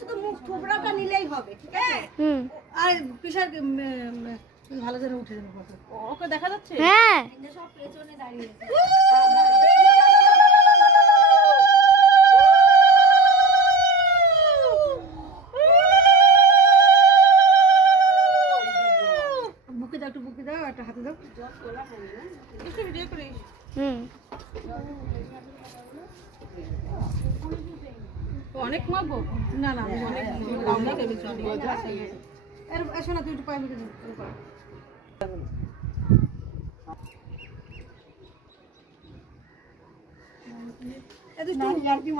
শুধু মুখ থুবড়াটা নিলেই হবে, ঠিক আছে? আর প্রেসার ভালো করে উঠে যাবে কত। ওকে দেখা যাচ্ছে? হ্যাঁ সব পেছনে দাঁড়িয়ে আছে। বুকে দাও, একটু বুকে দাও, একটা হাতে দাও। একটু ভিডিও করি। অনেক মাপবো না, না আমি অনেক রাউন্ডা ভেবেছি। এসো না, তুই একটু পায়ে মুখে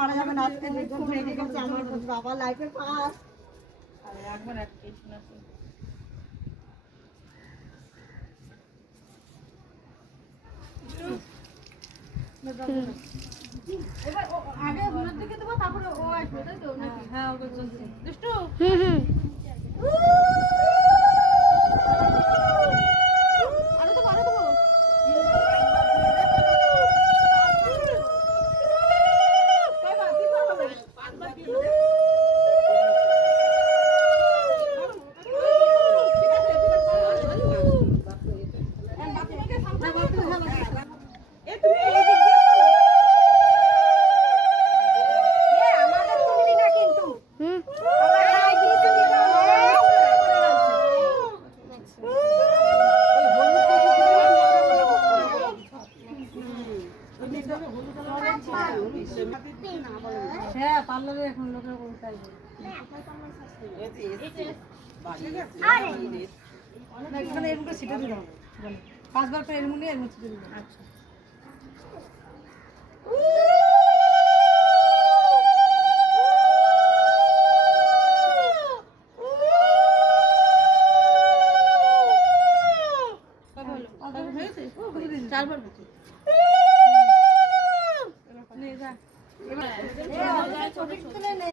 মারা যাবে না আজকে। আমার বাবা লাইফের পাস একবার এবার আগে ওনার দিকে দেবো, তারপরে ও আসবে, তাই তো? হ্যাঁ ওকে চলছে দুষ্টু। আরো দেবো, আরো দেবো। হ্যাঁ পার্লারে এখন লোকের তাই এখানে এরকম করে ছিটে দিতে হবে, 5 বার করে এরকম নিয়ে এরকম ছিটে দিতে হবে। আচ্ছা চারবার নিয়ে যা।